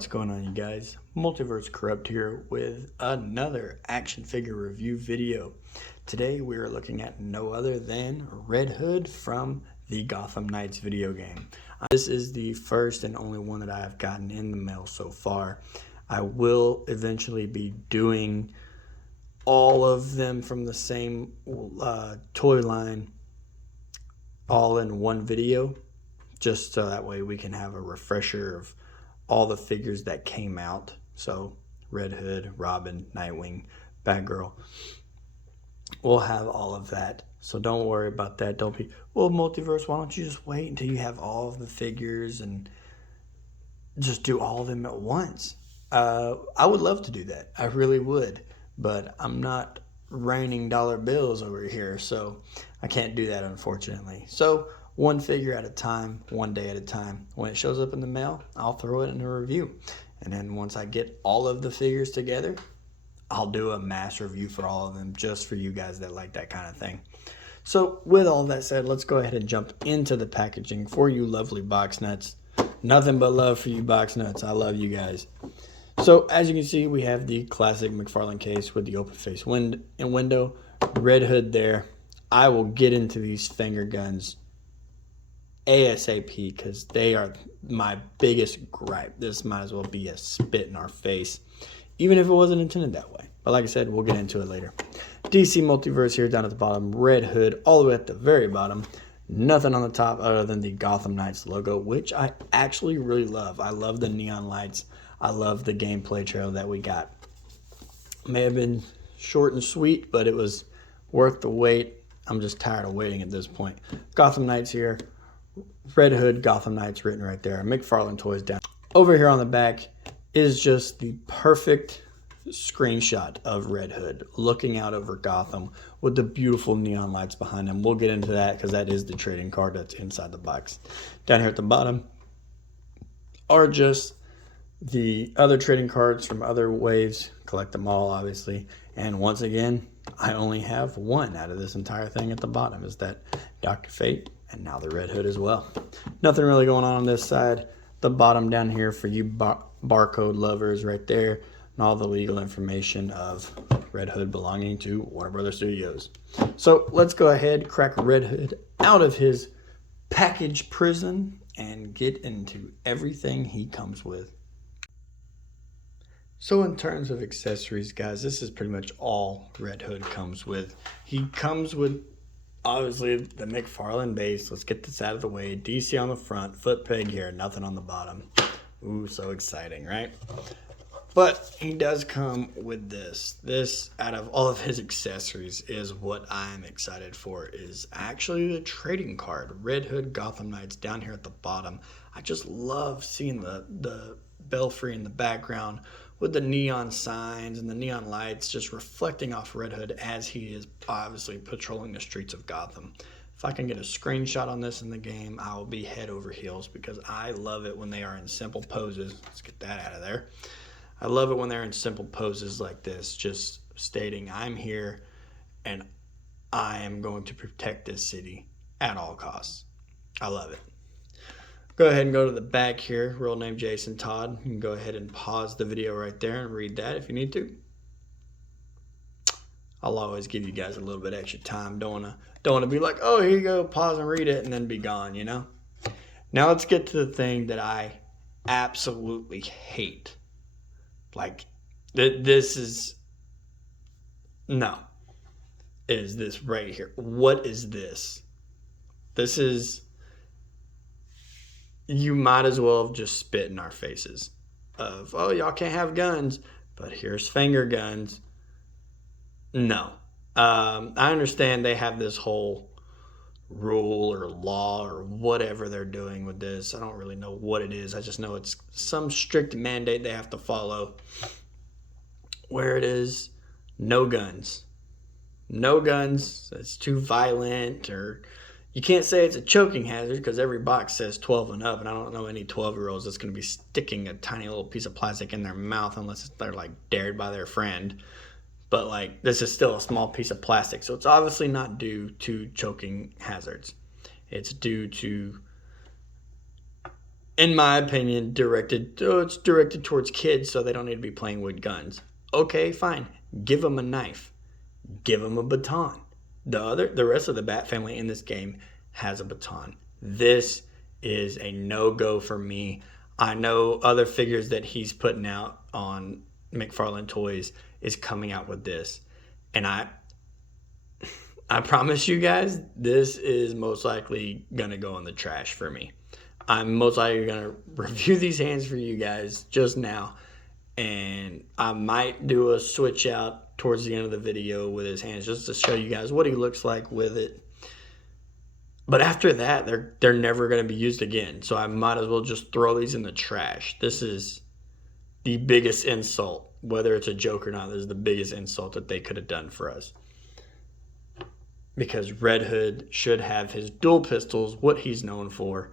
What's going on, you guys? Multiverse Corrupt here with another action figure review video. Today we are looking at no other than Red Hood from the Gotham Knights video game. This is the first and only one that I have gotten in the mail so far. I will eventually be doing all of them from the same toy line all in one video, just so that way we can have a refresher of all the figures that came out. So Red Hood, Robin, Nightwing, Batgirl, we'll have all of that. So don't worry about that. Don't be, well, Multiverse, why don't you just wait until you have all of the figures and just do all of them at once? I would love to do that. I really would. But I'm not raining dollar bills over here, so I can't do that, unfortunately. So one figure at a time, one day at a time. When it shows up in the mail, I'll throw it in a review. And then once I get all of the figures together, I'll do a mass review for all of them, just for you guys that like that kind of thing. So with all that said, let's go ahead and jump into the packaging for you lovely box nuts. Nothing but love for you box nuts. I love you guys. So as you can see, we have the classic McFarlane case with the open face window, Red Hood there. I will get into these finger guns ASAP because they are my biggest gripe. This might as well be a spit in our face, even if it wasn't intended that way. But like I said, we'll get into it later. DC Multiverse here down at the bottom, Red Hood all the way at the very bottom. Nothing on the top other than the Gotham Knights logo, which I actually really love. I love the neon lights. I love the gameplay trailer that we got. May have been short and sweet, but it was worth the wait. I'm just tired of waiting at this point. Gotham Knights here. Red Hood, Gotham Knights written right there. McFarlane toys down. Over here on the back is just the perfect screenshot of Red Hood looking out over Gotham with the beautiful neon lights behind him. We'll get into that because that is the trading card that's inside the box. Down here at the bottom are just the other trading cards from other waves. Collect them all, obviously. And once again, I only have one out of this entire thing at the bottom. Is that Dr. Fate and now the Red Hood as well. Nothing really going on this side. The bottom down here for you barcode lovers right there. And all the legal information of Red Hood belonging to Warner Brothers Studios. So let's go ahead, crack Red Hood out of his package prison and get into everything he comes with. So in terms of accessories, guys, this is pretty much all Red Hood comes with. He comes with, obviously, the McFarlane base. Let's get this out of the way. DC on the front, foot peg here, nothing on the bottom. Ooh, so exciting, right? But he does come with this. This, out of all of his accessories, is what I'm excited for, is actually the trading card. Red Hood, Gotham Knights down here at the bottom. I just love seeing the belfry in the background with the neon signs and the neon lights just reflecting off Red Hood as he is obviously patrolling the streets of Gotham. If I can get a screenshot on this in the game, I will be head over heels because I love it when they are in simple poses. Let's get that out of there. I love it when they're in simple poses like this, just stating I'm here and I am going to protect this city at all costs. I love it. Go ahead and go to the back here, real name Jason Todd. You can go ahead and pause the video right there and read that if you need to. I'll always give you guys a little bit extra time. Don't wanna be like, oh, here you go, pause and read it and then be gone, you know? Now let's get to the thing that I absolutely hate. Like, this is this right here. What is this? This is, you might as well have just spit in our faces of, oh, y'all can't have guns, but here's finger guns. No. I understand they have this whole rule or law or whatever they're doing with this. I don't really know what it is. I just know it's some strict mandate they have to follow where it is no guns. No guns. It's too violent, or you can't say it's a choking hazard because every box says 12 and up, and I don't know any 12-year-olds that's going to be sticking a tiny little piece of plastic in their mouth unless they're like dared by their friend. But like, this is still a small piece of plastic, so it's obviously not due to choking hazards. It's due to in my opinion, it's directed towards kids, so they don't need to be playing with guns. Okay, fine. Give them a knife. Give them a baton. The rest of the Bat family in this game has a baton. This is a no-go for me. I know other figures that he's putting out on McFarlane Toys is coming out with this, and I promise you guys, this is most likely gonna go in the trash for me. I'm most likely gonna review these hands for you guys just now, and I might do a switch out towards the end of the video with his hands just to show you guys what he looks like with it. But after that, they're never going to be used again, so I might as well just throw these in the trash. This is the biggest insult, whether it's a joke or not. This is the biggest insult that they could have done for us, because Red Hood should have his dual pistols, what he's known for,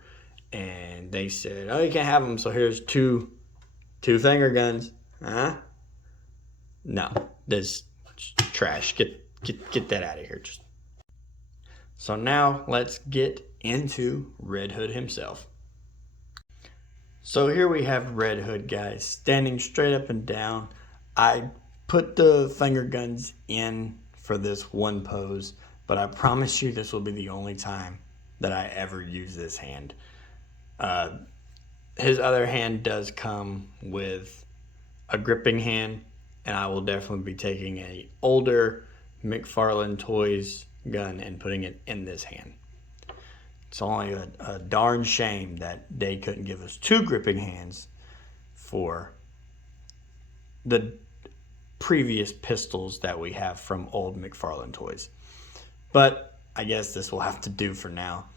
and they said, oh, you can't have them, so here's two finger guns. Huh? No, this trash. Get that out of here. So now let's get into Red Hood himself. So here we have Red Hood, guys, standing straight up and down. I put the finger guns in for this one pose, but I promise you this will be the only time that I ever use this hand. His other hand does come with a gripping hand, and I will definitely be taking an older McFarlane Toys gun and putting it in this hand. It's only a darn shame that they couldn't give us two gripping hands for the previous pistols that we have from old McFarlane Toys. But I guess this will have to do for now.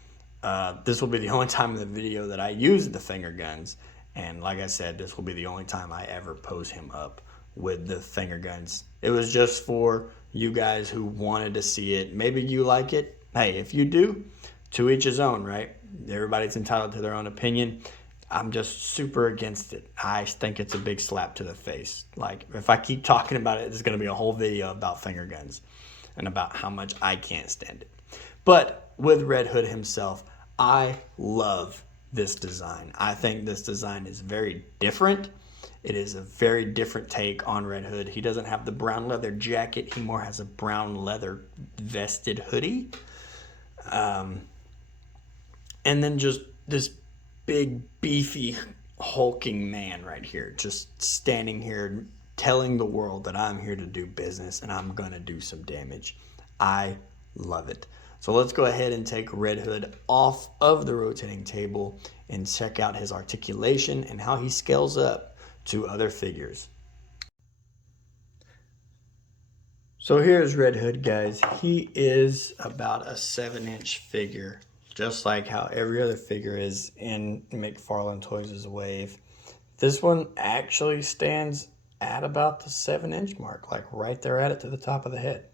This will be the only time in the video that I use the finger guns, and like I said, this will be the only time I ever pose him up with the finger guns. It was just for you guys who wanted to see it. Maybe you like it. Hey, if you do, to each his own, right? Everybody's entitled to their own opinion. I'm just super against it. I think it's a big slap to the face. Like, if I keep talking about it, there's going to be a whole video about finger guns and about how much I can't stand it. But with Red Hood himself, I love this design. I think this design is very different. It is a very different take on Red Hood. He doesn't have the brown leather jacket. He more has a brown leather vested hoodie. And then just this big, beefy, hulking man right here, just standing here telling the world that I'm here to do business and I'm going to do some damage. I love it. So let's go ahead and take Red Hood off of the rotating table and check out his articulation and how he scales up to other figures. So here's Red Hood, guys. He is about a 7-inch figure, just like how every other figure is in McFarlane Toys' wave. This one actually stands at about the 7-inch mark, like right there at it to the top of the head.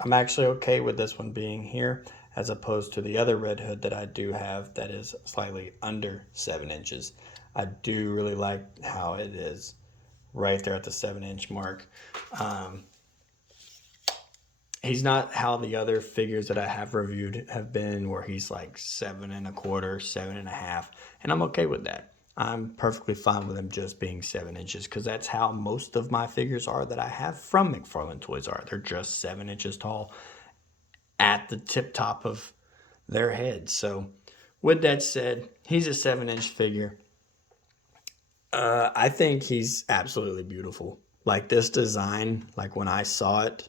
I'm actually okay with this one being here as opposed to the other Red Hood that I do have that is slightly under 7 inches. I do really like how it is right there at the 7-inch mark. He's not how the other figures that I have reviewed have been, where he's like 7 1/4, 7.5, and I'm okay with that. I'm perfectly fine with him just being 7 inches, because that's how most of my figures are that I have from McFarlane Toys are. They're just 7 inches tall at the tip top of their head. So with that said, he's a 7-inch figure. I think he's absolutely beautiful. Like, this design, like when I saw it,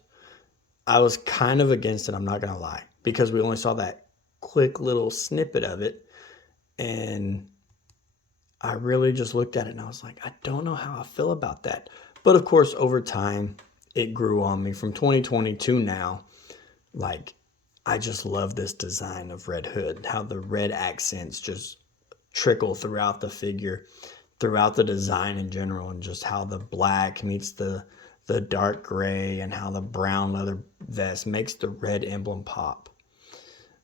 I was kind of against it, I'm not going to lie, because we only saw that quick little snippet of it, and I really just looked at it and I was like, I don't know how I feel about that. But of course, over time, it grew on me from 2020 to now. Like, I just love this design of Red Hood, how the red accents just trickle throughout the figure, throughout the design in general, and just how the black meets the dark gray and how the brown leather vest makes the red emblem pop.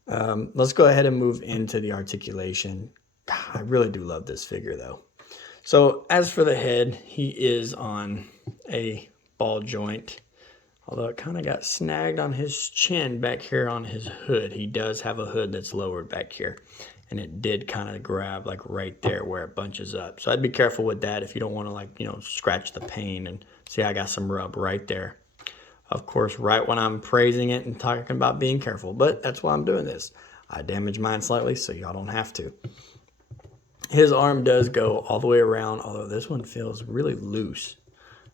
Let's go ahead and move into the articulation. I really do love this figure though. So as for the head, he is on a ball joint Although it kind of got snagged on his chin back here on his hood. He does have a hood that's lowered back here. And it did kind of grab like right there where it bunches up. So I'd be careful with that if you don't want to like, scratch the paint. And see, I got some rub right there. Of course, right when I'm praising it and talking about being careful. But that's why I'm doing this. I damaged mine slightly so y'all don't have to. His arm does go all the way around, although this one feels really loose.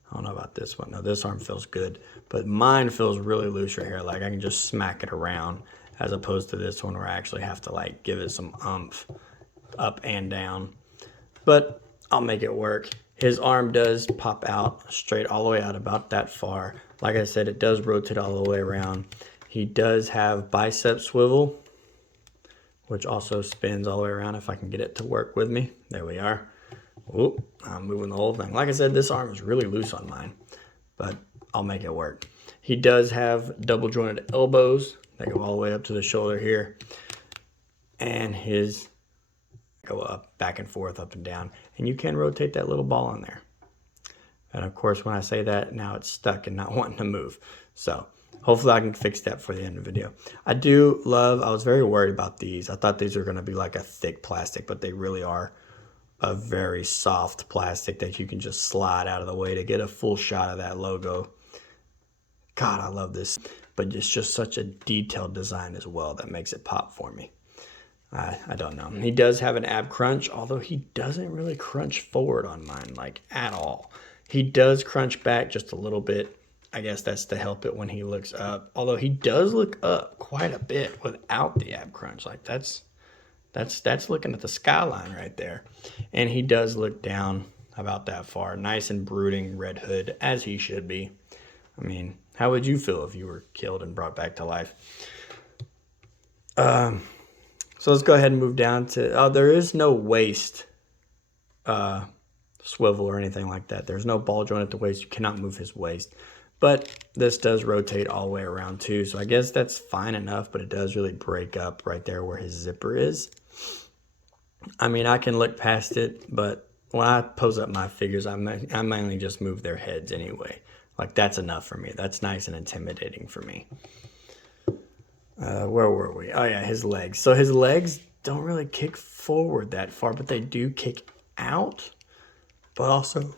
I don't know about this one. No, this arm feels good. But mine feels really loose right here. Like I can just smack it around, as opposed to this one where I actually have to like give it some oomph up and down. But I'll make it work. His arm does pop out straight all the way out about that far. Like I said, it does rotate all the way around. He does have bicep swivel, which also spins all the way around if I can get it to work with me. There we are. Oop, I'm moving the whole thing. Like I said, this arm is really loose on mine, but I'll make it work. He does have double jointed elbows that go all the way up to the shoulder here. And his go up, back and forth, up and down. And you can rotate that little ball in there. And of course, when I say that, now it's stuck and not wanting to move. So hopefully I can fix that for the end of the video. I was very worried about these. I thought these were going to be like a thick plastic, but they really are a very soft plastic that you can just slide out of the way to get a full shot of that logo. God, I love this. But it's just such a detailed design as well that makes it pop for me. I don't know. He does have an ab crunch, although he doesn't really crunch forward on mine, like at all. He does crunch back just a little bit. I guess that's to help it when he looks up. Although he does look up quite a bit without the ab crunch. Like that's looking at the skyline right there. And he does look down about that far. Nice and brooding Red Hood, as he should be. I mean, how would you feel if you were killed and brought back to life? So let's go ahead and move down to, there is no waist swivel or anything like that. There's no ball joint at the waist. You cannot move his waist. But this does rotate all the way around too. So I guess that's fine enough, but it does really break up right there where his zipper is. I mean, I can look past it, but when I pose up my figures, I mainly just move their heads anyway. Like that's enough for me. That's nice and intimidating for me. Where were we? Oh yeah, his legs. So his legs don't really kick forward that far, but they do kick out. But also,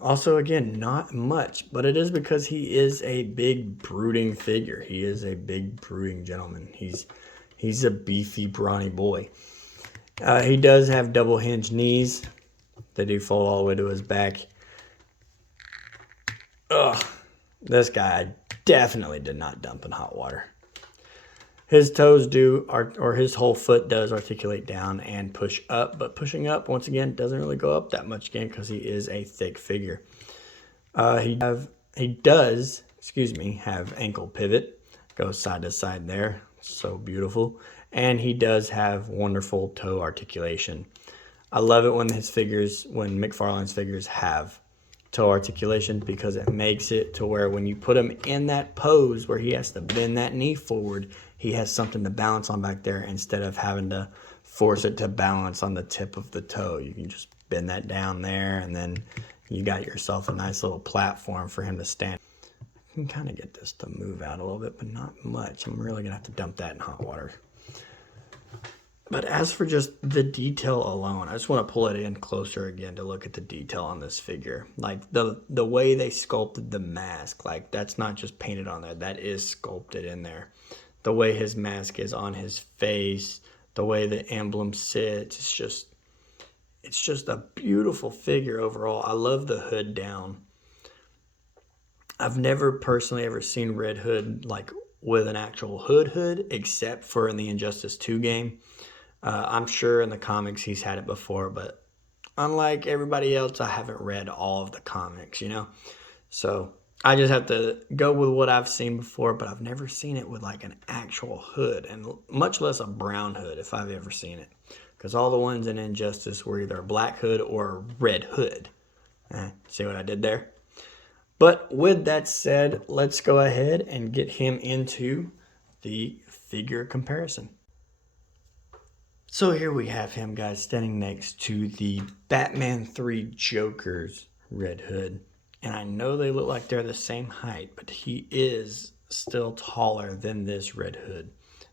also again, not much. But it is because he is a big brooding figure. He is a big brooding gentleman. He's a beefy, brawny boy. He does have double hinge knees. They do fold all the way to his back. Ugh, this guy definitely did not dump in hot water. His toes do, or his whole foot does articulate down and push up, but pushing up, once again, doesn't really go up that much again because he is a thick figure. He does have ankle pivot, goes side to side there, so beautiful. And he does have wonderful toe articulation. I love it when McFarlane's figures have toe articulation because it makes it to where when you put him in that pose where he has to bend that knee forward, he has something to balance on back there instead of having to force it to balance on the tip of the toe. You can just bend that down there and then you got yourself a nice little platform for him to stand. I can kind of get this to move out a little bit, but not much. I'm really going to have to dump that in hot water. But as for just the detail alone, I just want to pull it in closer again to look at the detail on this figure. Like the way they sculpted the mask, like that's not just painted on there, that is sculpted in there. The way his mask is on his face, the way the emblem sits, it's just a beautiful figure overall. I love the hood down. I've never personally ever seen Red Hood like with an actual hood, except for in the Injustice 2 game. I'm sure in the comics he's had it before, but unlike everybody else, I haven't read all of the comics, So I just have to go with what I've seen before, but I've never seen it with like an actual hood, and much less a brown hood if I've ever seen it. Because all the ones in Injustice were either a black hood or a red hood. See what I did there? But with that said, let's go ahead and get him into the figure comparison. So here we have him, guys, standing next to the Batman 3 Joker's Red Hood. And I know they look like they're the same height, but he is still taller than this Red Hood.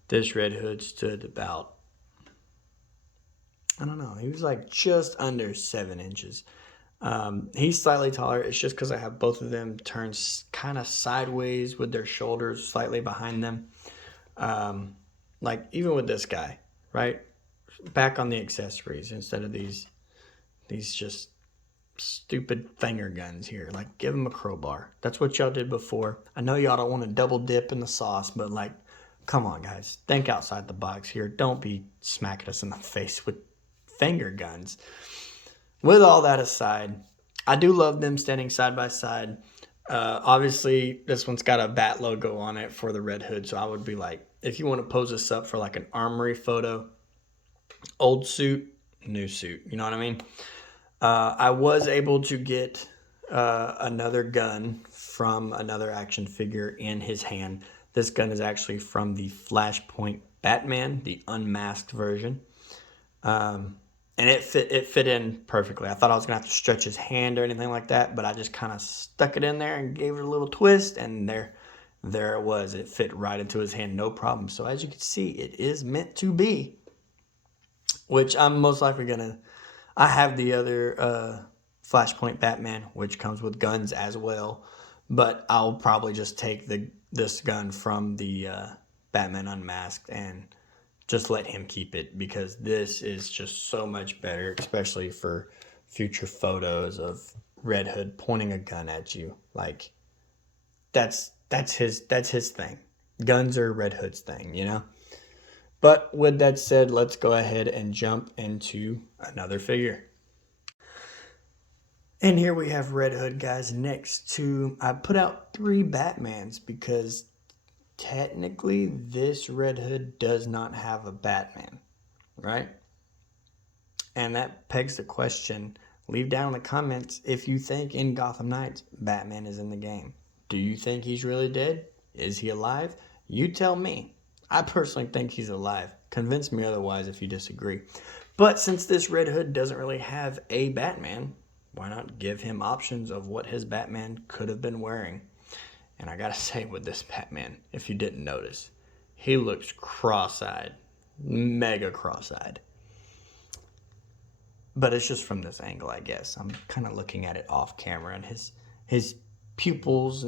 This Red Hood stood about, I don't know, he was like just under 7 inches. He's slightly taller. It's just because I have both of them turned kind of sideways with their shoulders slightly behind them. Like even with this guy, right? Back on the accessories instead of these just stupid finger guns here. Like, give him a crowbar. That's what y'all did before. I know y'all don't want to double dip in the sauce, but like, come on, guys. Think outside the box here. Don't be smacking us in the face with finger guns. With all that aside, I do love them standing side by side. Obviously, this one's got a bat logo on it for the Red Hood, so I would be like, if you want to pose this up for like an armory photo, old suit, new suit. You know what I mean? I was able to get another gun from another action figure in his hand. This gun is actually from the Flashpoint Batman, the unmasked version. And it fit in perfectly. I thought I was going to have to stretch his hand or anything like that, but I just kind of stuck it in there and gave it a little twist, and there it was. It fit right into his hand, no problem. So as you can see, it is meant to be, which I'm most likely going to... I have the other Flashpoint Batman, which comes with guns as well, but I'll probably just take this gun from the Batman Unmasked and just let him keep it, because this is just so much better, especially for future photos of Red Hood pointing a gun at you. Like, that's his thing. Guns are Red Hood's thing, you know? But with that said, let's go ahead and jump into another figure. And here we have Red Hood, guys, next to... I put out 3 Batmans because technically this Red Hood does not have a Batman, right? And that pegs the question. Leave down in the comments if you think in Gotham Knights Batman is in the game. Do you think he's really dead? Is he alive? You tell me. I personally think he's alive. Convince me otherwise if you disagree. But since this Red Hood doesn't really have a Batman, why not give him options of what his Batman could have been wearing? And I gotta say, with this Batman, if you didn't notice, he looks cross-eyed. Mega cross-eyed. But it's just from this angle, I guess. I'm kind of looking at it off camera, and his pupils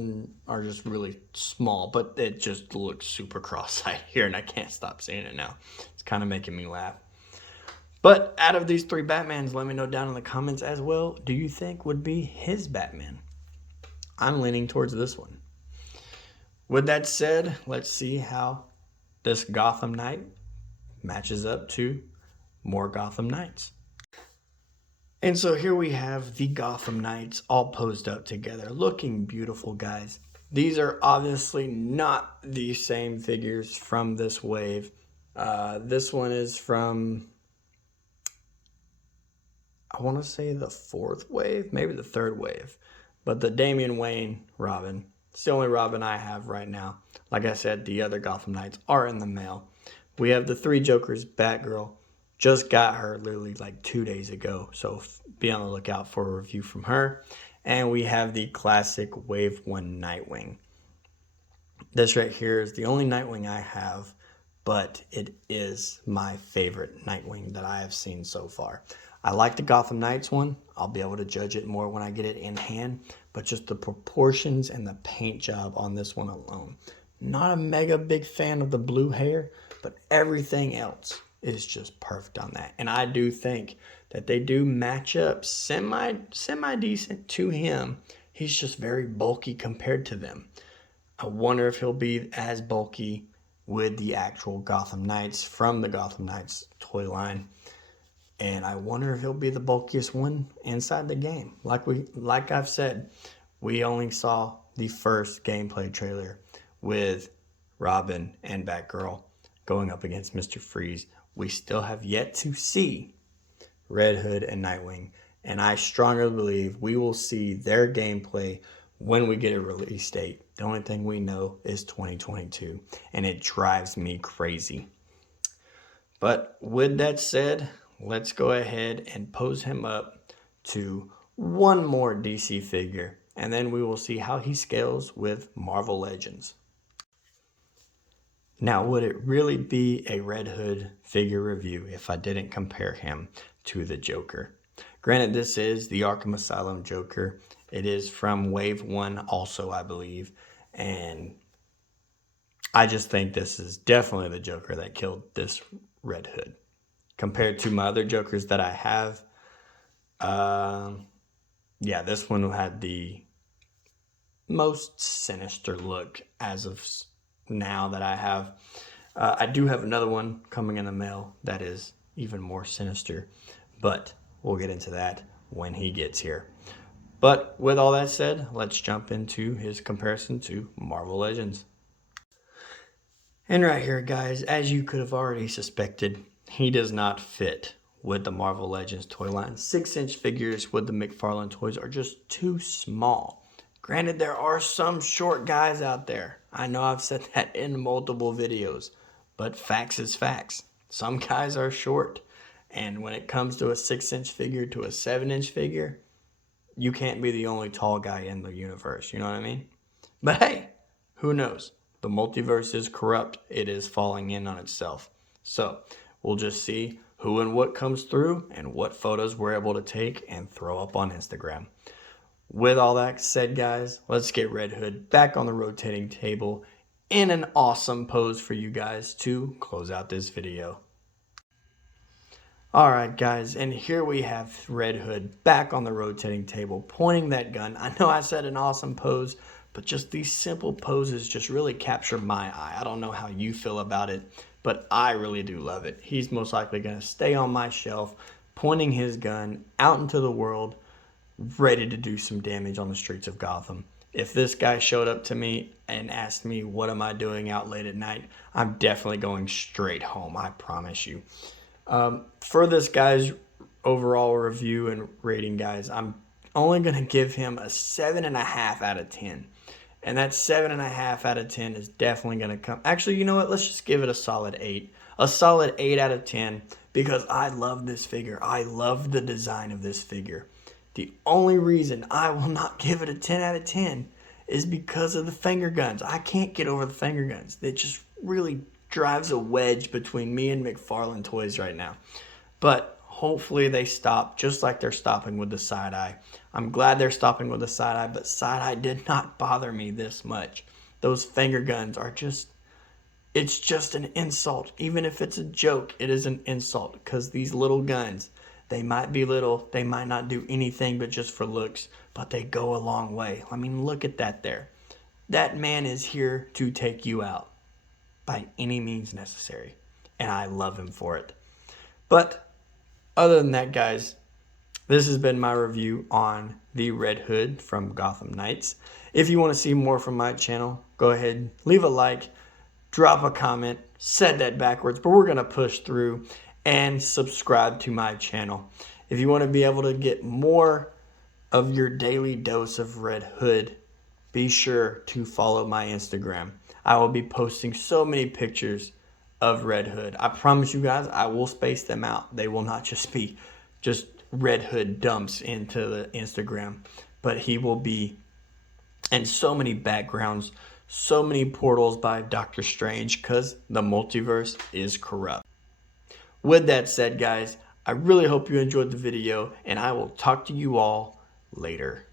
are just really small, but it just looks super cross-eyed here, and I can't stop seeing it now. It's kind of making me laugh. But out of these 3 Batmans, let me know down in the comments as well, do you think would be his Batman? I'm leaning towards this one. With that said, let's see how this Gotham Knight matches up to more Gotham Knights. And so here we have the Gotham Knights all posed up together, looking beautiful, guys. These are obviously not the same figures from this wave. This one is from, I want to say the 4th wave, maybe the 3rd wave. But the Damian Wayne Robin, it's the only Robin I have right now. Like I said, the other Gotham Knights are in the mail. We have the 3 Jokers, Batgirl. Just got her literally like 2 days ago, so be on the lookout for a review from her. And we have the classic Wave 1 Nightwing. This right here is the only Nightwing I have, but it is my favorite Nightwing that I have seen so far. I like the Gotham Knights one. I'll be able to judge it more when I get it in hand, but just the proportions and the paint job on this one alone. Not a mega big fan of the blue hair, but everything else is just perfect on that. And I do think that they do match up semi decent to him. He's just very bulky compared to them. I wonder if he'll be as bulky with the actual Gotham Knights from the Gotham Knights toy line. And I wonder if he'll be the bulkiest one inside the game. Like I've said, we only saw the first gameplay trailer with Robin and Batgirl going up against Mr. Freeze. We still have yet to see Red Hood and Nightwing, and I strongly believe we will see their gameplay when we get a release date. The only thing we know is 2022, and it drives me crazy. But with that said, let's go ahead and pose him up to one more DC figure, and then we will see how he scales with Marvel Legends. Now, would it really be a Red Hood figure review if I didn't compare him to the Joker? Granted, this is the Arkham Asylum Joker. It is from Wave 1 also, I believe. And I just think this is definitely the Joker that killed this Red Hood. Compared to my other Jokers that I have, yeah, this one had the most sinister look as of now that I have. I do have another one coming in the mail that is even more sinister, but we'll get into that when he gets here. But with all that said, let's jump into his comparison to Marvel Legends. And right here, guys, as you could have already suspected, he does not fit with the Marvel Legends toy line. 6-inch figures with the McFarlane toys are just too small. Granted, there are some short guys out there. I know I've said that in multiple videos, but facts is facts. Some guys are short, and when it comes to a 6-inch figure to a 7-inch figure, you can't be the only tall guy in the universe, you know what I mean? But hey, who knows? The multiverse is corrupt. It is falling in on itself. So we'll just see who and what comes through and what photos we're able to take and throw up on Instagram. With all that said, guys, let's get Red Hood back on the rotating table in an awesome pose for you guys to close out this video. Alright, guys, and here we have Red Hood back on the rotating table pointing that gun. I know I said an awesome pose, but just these simple poses just really capture my eye. I don't know how you feel about it, but I really do love it. He's most likely going to stay on my shelf pointing his gun out into the world, ready to do some damage on the streets of Gotham. If this guy showed up to me and asked me what am I doing out late at night, I'm definitely going straight home, I promise you. For this guy's overall review and rating, guys, I'm only going to give him a 7.5 out of 10. And that 7.5 out of 10 is definitely going to come. Actually, you know what? Let's just give it a solid 8. A solid 8 out of 10 because I love this figure. I love the design of this figure. The only reason I will not give it a 10 out of 10 is because of the finger guns. I can't get over the finger guns. It just really drives a wedge between me and McFarlane toys right now. But hopefully they stop just like they're stopping with the side eye. I'm glad they're stopping with the side eye, but side eye did not bother me this much. Those finger guns are just, it's just an insult. Even if it's a joke, it is an insult because these little guns, they might be little, they might not do anything but just for looks, but they go a long way. I mean, look at that there. That man is here to take you out by any means necessary, and I love him for it. But other than that, guys, this has been my review on the Red Hood from Gotham Knights. If you want to see more from my channel, go ahead, leave a like, drop a comment, said that backwards, but we're going to push through, and subscribe to my channel. If you want to be able to get more of your daily dose of Red Hood, be sure to follow my Instagram. I will be posting so many pictures of Red Hood. I promise you guys, I will space them out. They will not just be just Red Hood dumps into the Instagram, but he will be in so many backgrounds, so many portals by Doctor Strange because the multiverse is corrupt. With that said, guys, I really hope you enjoyed the video, and I will talk to you all later.